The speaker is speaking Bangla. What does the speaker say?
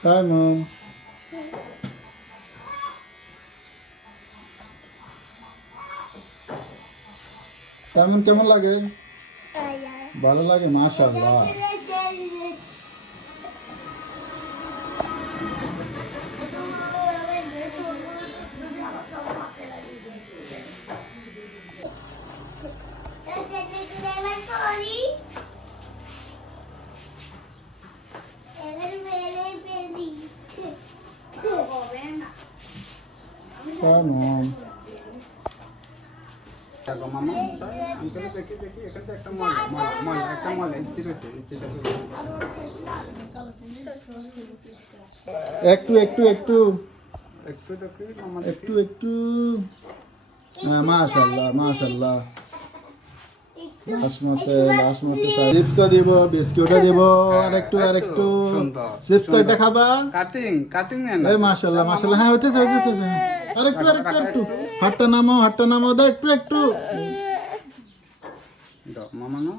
সাইমন সাইমন কেমন লাগে? ভালো লাগে, মাশাআল্লাহ। সাইমন দেখো মামা আঙ্কেল দেখি এখানে একটা ময়লা একটা ময়লা ইচ্ছে রয়েছে ইচ্ছেটা একটু একটু একটু একটু দেখি মামা একটু একটু হ্যাঁ, মাশাআল্লাহ মাশাআল্লাহ। লাস্ট মতে চিপস দিব, বিস্কুট দিব, আরেকটু চিপস কয়টা খাবা? কাটিং এই মাশাআল্লাহ মাশাআল্লাহ, হ্যাঁ হইতেছে আরেকটু হাতটা নামাও দাও, একটু দাও মামা না